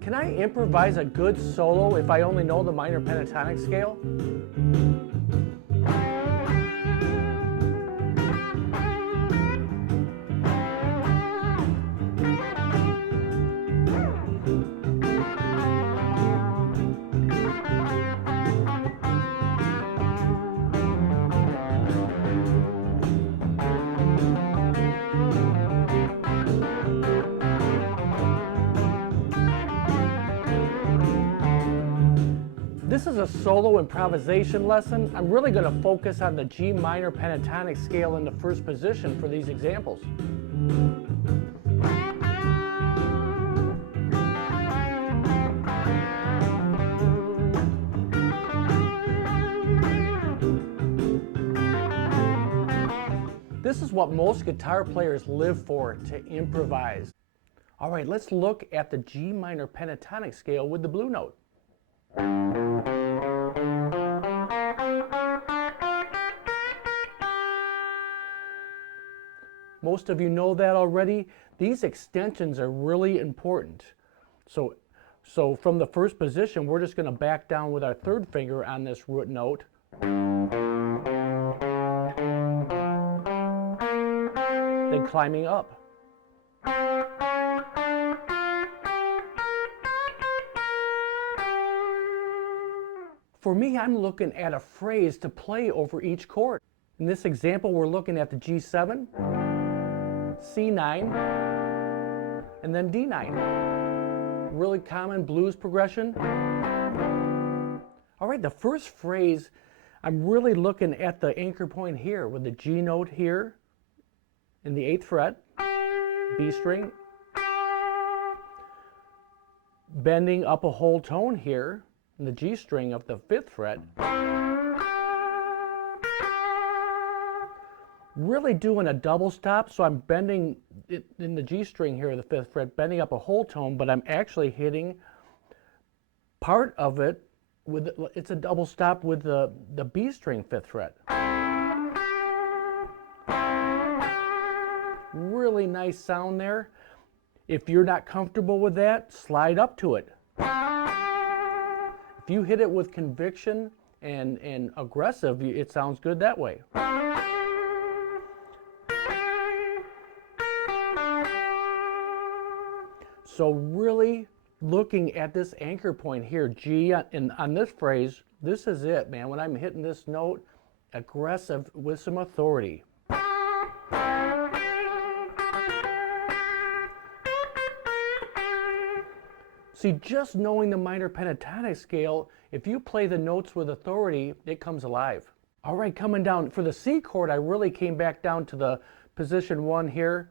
Can I improvise a good solo if I only know the minor pentatonic scale? This is a solo improvisation lesson. I'm really going to focus on the G minor pentatonic scale in the first position for these examples. This is what most guitar players live for, to improvise. All right, let's look at the G minor pentatonic scale with the blue note. Most of you know that already. These extensions are really important. So from the first position, we're just going to back down with our third finger on this root note. Then climbing up. For me, I'm looking at a phrase to play over each chord. In this example, we're looking at the G7, C9, and then D9. Really common blues progression. All right, the first phrase, I'm really looking at the anchor point here with the G note here in the 8th fret, B string, bending up a whole tone here in the G string of the 5th fret. Really doing a double stop, so I'm bending it in the G string here, the 5th fret, bending up a whole tone, but I'm actually hitting part of it with, it's a double stop with the B string 5th fret. Really nice sound there. If you're not comfortable with that, slide up to it. If you hit it with conviction and aggressive, it sounds good that way. So really looking at this anchor point here, G, and on this phrase, this is it, man. When I'm hitting this note, aggressive with some authority. See, just knowing the minor pentatonic scale, if you play the notes with authority, it comes alive. All right, coming down for the C chord, I really came back down to the position 1 here,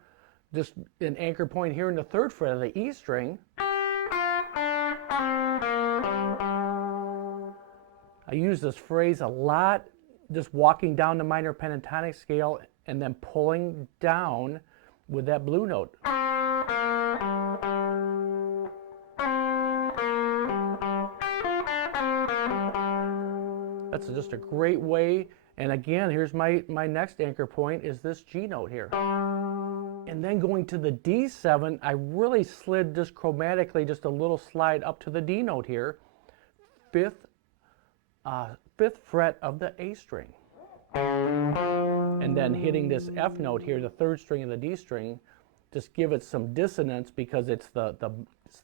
just an anchor point here in the 3rd fret of the E string. I use this phrase a lot, just walking down the minor pentatonic scale and then pulling down with that blue note. That's just a great way. And again, here's my next anchor point is this G note here. And then going to the D7, I really slid just chromatically, just a little slide up to the D note here. 5th fret of the A string. And then hitting this F note here, the 3rd string of the D string, just give it some dissonance because it's the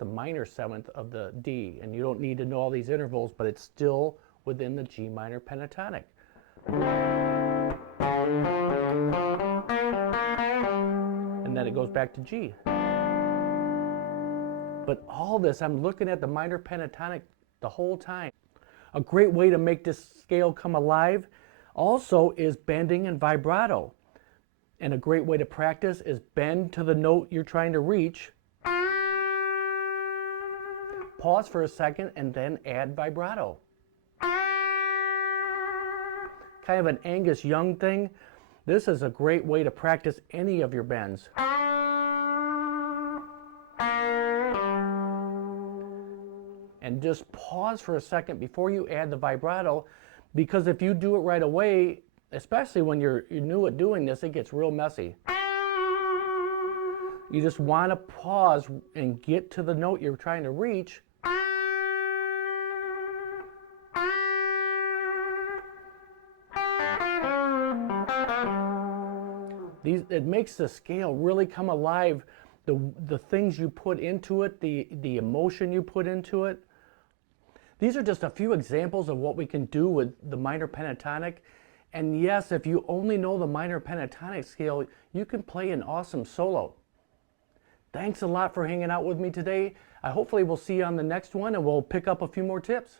minor 7th of the D. And you don't need to know all these intervals, but it's still within the G minor pentatonic. And then it goes back to G. But all this, I'm looking at the minor pentatonic the whole time. A great way to make this scale come alive also is bending and vibrato. And a great way to practice is bend to the note you're trying to reach, pause for a second, and then add vibrato. Kind of an Angus Young thing. This is a great way to practice any of your bends. And just pause for a second before you add the vibrato, because if you do it right away, especially when you're new at doing this, it gets real messy. You just want to pause and get to the note you're trying to reach. It makes the scale really come alive. The things you put into it, the emotion you put into it. These are just a few examples of what we can do with the minor pentatonic. And yes, if you only know the minor pentatonic scale, you can play an awesome solo. Thanks a lot for hanging out with me today. Hopefully we'll see you on the next one and we'll pick up a few more tips.